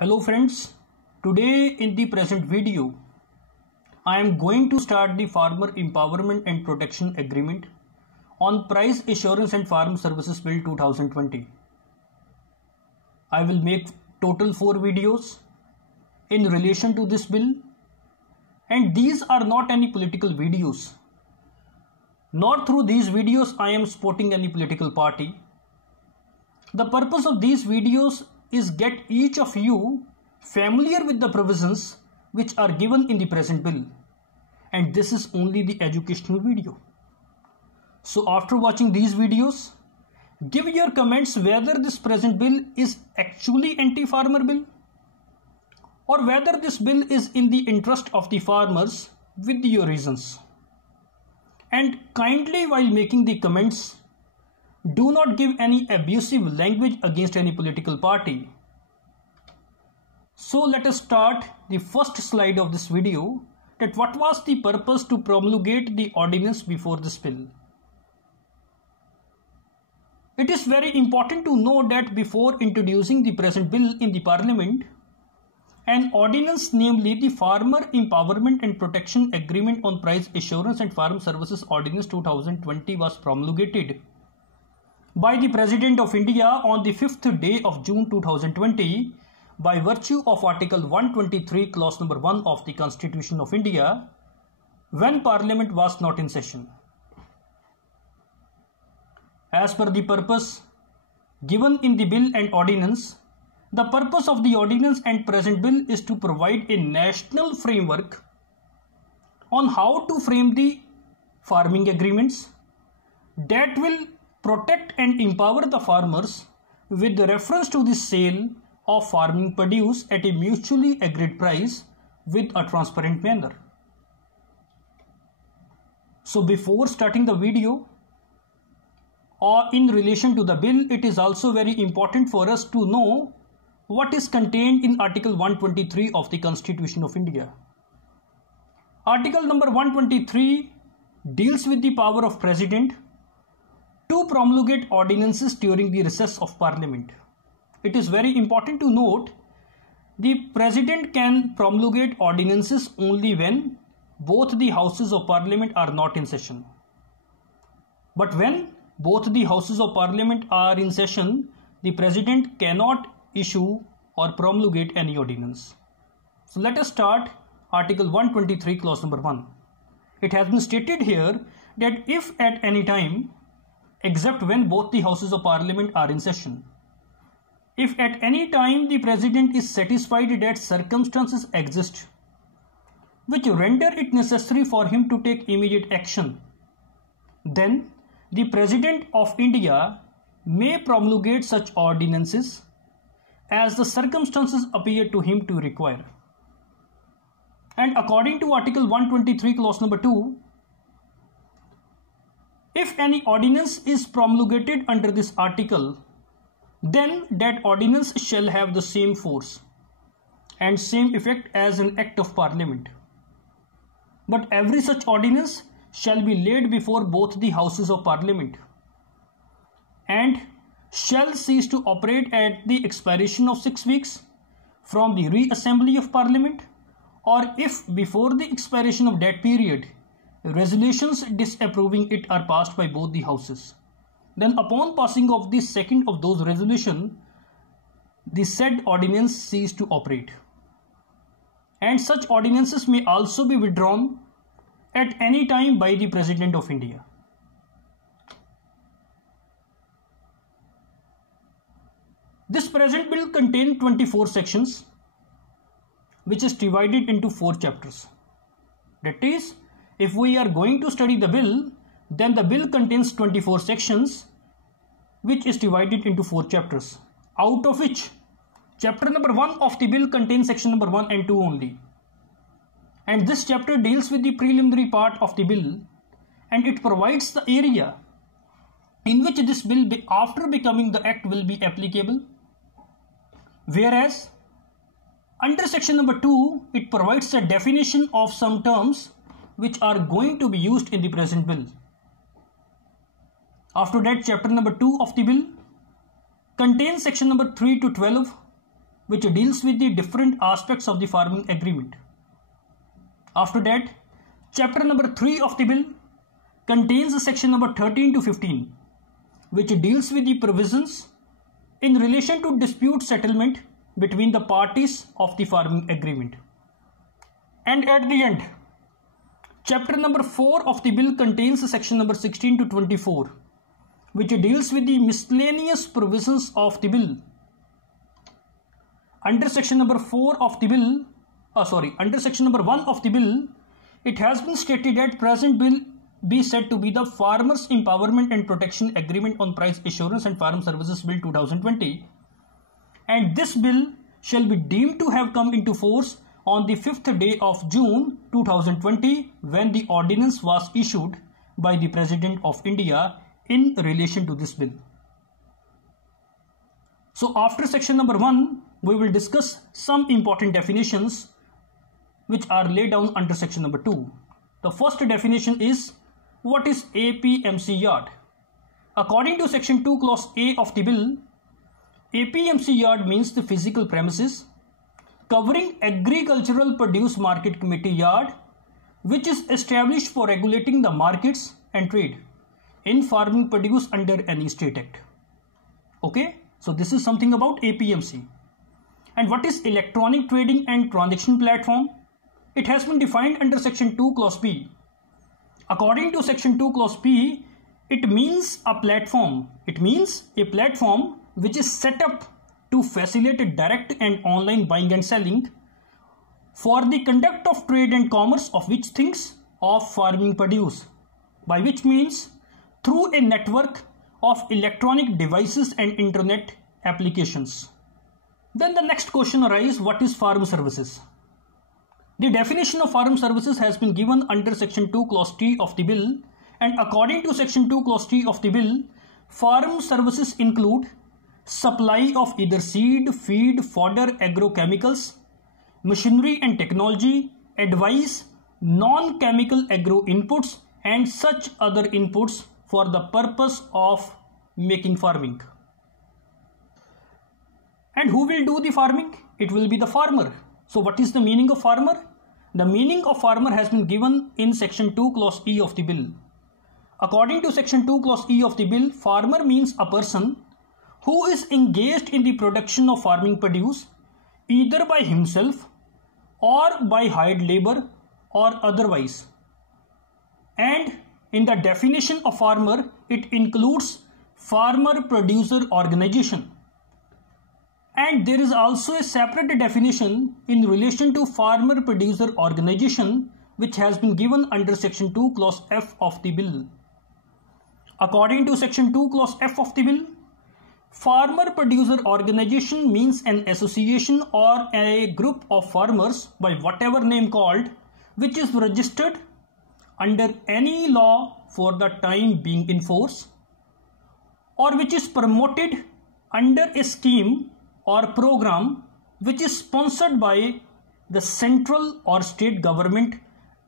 Hello friends, today in the present video, I am going to start the Farmer Empowerment and Protection Agreement on Price Assurance and Farm Services Bill 2020. I will make total 4 videos in relation to this bill, and these are not any political videos. Nor through these videos I am supporting any political party. The purpose of these videos is get each of you familiar with the provisions which are given in the present bill, and this is only the educational video. So after watching these videos, give your comments whether this present bill is actually anti-farmer bill or whether this bill is in the interest of the farmers with your reasons. And kindly while making the comments, do not give any abusive language against any political party. So let us start the first slide of this video, that what was the purpose to promulgate the ordinance before this bill. It is very important to know that before introducing the present bill in the Parliament, an ordinance, namely the Farmer Empowerment and Protection Agreement on Price Assurance and Farm Services Ordinance 2020 was promulgated by the President of India on the 5th day of June 2020 by virtue of Article 123 clause number 1 of the Constitution of India, when Parliament was not in session. As per the purpose given in the bill and ordinance, the purpose of the ordinance and present bill is to provide a national framework on how to frame the farming agreements that will protect and empower the farmers with reference to the sale of farming produce at a mutually agreed price with a transparent manner. So before starting the video or in relation to the bill, it is also very important for us to know what is contained in Article 123 of the Constitution of India. Article number 123 deals with the power of President to promulgate ordinances during the recess of Parliament. It is very important to note the President can promulgate ordinances only when both the Houses of Parliament are not in session. But when both the Houses of Parliament are in session, the President cannot issue or promulgate any ordinance. So let us start Article 123 clause number 1. It has been stated here that if at any time, except when both the Houses of Parliament are in session, if at any time the President is satisfied that circumstances exist which render it necessary for him to take immediate action, then the President of India may promulgate such ordinances as the circumstances appear to him to require. And according to Article 123 clause number 2, if any ordinance is promulgated under this article, then that ordinance shall have the same force and same effect as an act of Parliament. But every such ordinance shall be laid before both the Houses of Parliament and shall cease to operate at the expiration of 6 weeks from the reassembly of Parliament, or if before the expiration of that period resolutions disapproving it are passed by both the houses, then upon passing of the second of those resolutions, the said ordinance cease to operate. And such ordinances may also be withdrawn at any time by the President of India. This present bill contains 24 sections, which is divided into 4 chapters. That is, if we are going to study the bill, then the bill contains 24 sections, which is divided into 4 chapters, out of which chapter number 1 of the bill contains section number 1 and 2 only. And this chapter deals with the preliminary part of the bill, and it provides the area in which this bill after becoming the act will be applicable. Whereas under section number 2, it provides a definition of some terms which are going to be used in the present bill. After that, chapter number 2 of the bill contains section number 3 to 12, which deals with the different aspects of the farming agreement. After that, chapter number 3 of the bill contains section number 13 to 15, which deals with the provisions in relation to dispute settlement between the parties of the farming agreement. And at the end, chapter number 4 of the bill contains section number 16 to 24, which deals with the miscellaneous provisions of the bill. Under section number 4 of the bill, under section number 1 of the bill, it has been stated that present bill be said to be the Farmers Empowerment and Protection Agreement on Price Assurance and Farm Services Bill 2020, and this bill shall be deemed to have come into force on the 5th day of June 2020 when the ordinance was issued by the President of India in relation to this bill. So after section number 1, we will discuss some important definitions which are laid down under section number 2. The first definition is, what is APMC yard? According to section 2 clause A of the bill, APMC yard means the physical premises covering agricultural produce market committee yard, which is established for regulating the markets and trade in farming produce under any state act. Okay, so this is something about APMC. And what is electronic trading and transaction platform? It has been defined under section 2 clause B. According to section 2 clause B, it means a platform. It means a platform which is set up to facilitate direct and online buying and selling for the conduct of trade and commerce of which things of farming produce, by which means through a network of electronic devices and internet applications. Then the next question arises, what is farm services? The definition of farm services has been given under section 2 clause T of the bill, and according to section 2 clause T of the bill, farm services include supply of either seed, feed, fodder, agrochemicals, machinery and technology, advice, non-chemical agro inputs and such other inputs for the purpose of making farming. And who will do the farming? It will be the farmer. So what is the meaning of farmer? The meaning of farmer has been given in section 2 clause E of the bill. According to section 2 clause E of the bill, farmer means a person who is engaged in the production of farming produce either by himself or by hired labor or otherwise. And in the definition of farmer, it includes farmer producer organization. And there is also a separate definition in relation to farmer producer organization which has been given under section 2 clause F of the bill. According to section 2 clause F of the bill, farmer producer organization means an association or a group of farmers by whatever name called, which is registered under any law for the time being in force, or which is promoted under a scheme or program which is sponsored by the central or state government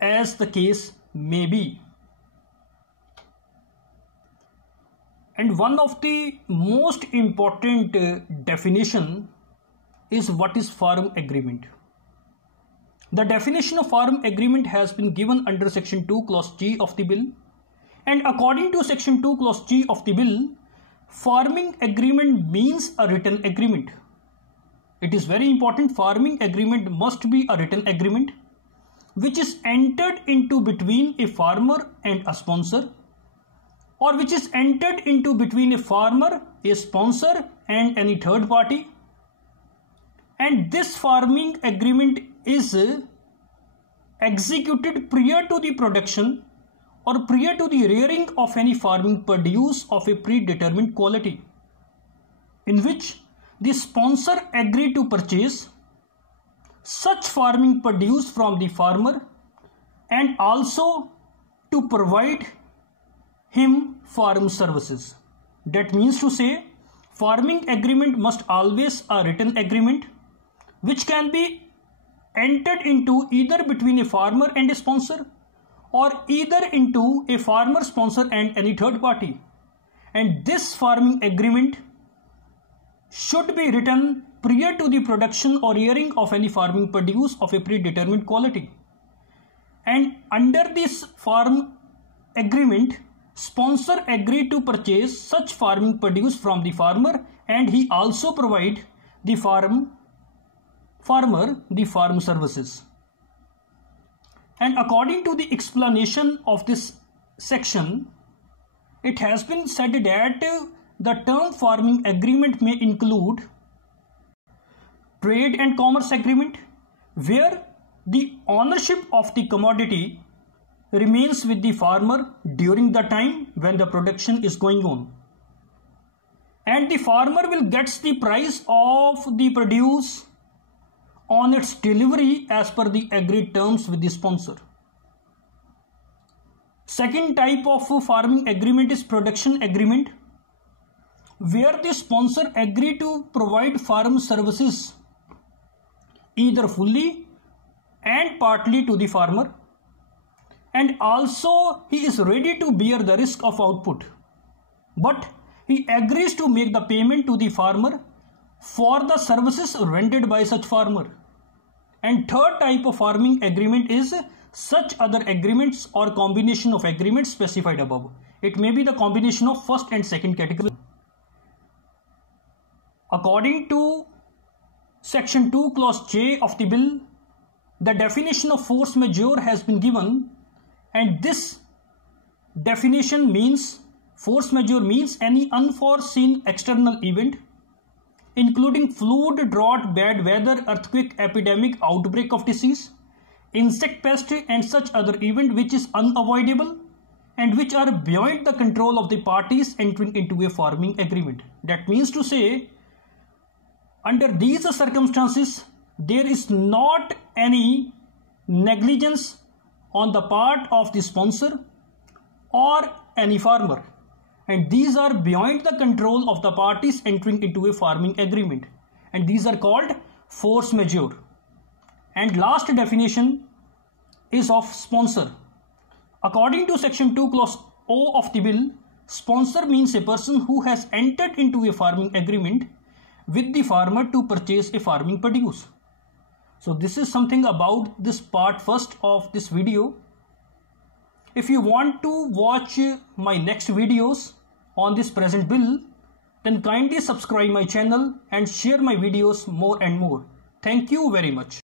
as the case may be. And one of the most important definition is what is farm agreement. The definition of farm agreement has been given under section 2 clause G of the bill, and according to section 2 clause G of the bill, farming agreement means a written agreement. It is very important. Farming agreement must be a written agreement which is entered into between a farmer and a sponsor, or which is entered into between a farmer, a sponsor and any third party. And this farming agreement is executed prior to the production or prior to the rearing of any farming produce of a predetermined quality, in which the sponsor agreed to purchase such farming produce from the farmer and also to provide him farm services. That means to say, farming agreement must always a written agreement which can be entered into either between a farmer and a sponsor, or either into a farmer, sponsor and any third party. And this farming agreement should be written prior to the production or rearing of any farming produce of a predetermined quality. And under this farm agreement, sponsor agreed to purchase such farming produce from the farmer, and he also provide the farmer the farm services. And according to the explanation of this section, it has been said that the term farming agreement may include trade and commerce agreement, where the ownership of the commodity remains with the farmer during the time when the production is going on, and the farmer will get the price of the produce on its delivery as per the agreed terms with the sponsor. Second type of farming agreement is production agreement, where the sponsor agreed to provide farm services either fully and partly to the farmer, and also he is ready to bear the risk of output, but he agrees to make the payment to the farmer for the services rendered by such farmer. And third type of farming agreement is such other agreements or combination of agreements specified above. It may be the combination of first and second category. According to section 2 clause J of the bill, the definition of force majeure has been given, and this definition means force majeure means any unforeseen external event including flood, drought, bad weather, earthquake, epidemic, outbreak of disease, insect pest and such other event which is unavoidable and which are beyond the control of the parties entering into a farming agreement. That means to say, under these circumstances, there is not any negligence on the part of the sponsor or any farmer, and these are beyond the control of the parties entering into a farming agreement, and these are called force majeure. And last definition is of sponsor. According to section 2 clause O of the bill, sponsor means a person who has entered into a farming agreement with the farmer to purchase a farming produce. So this is something about this part first of this video. If you want to watch my next videos on this present bill, then kindly subscribe my channel and share my videos more and more. Thank you very much.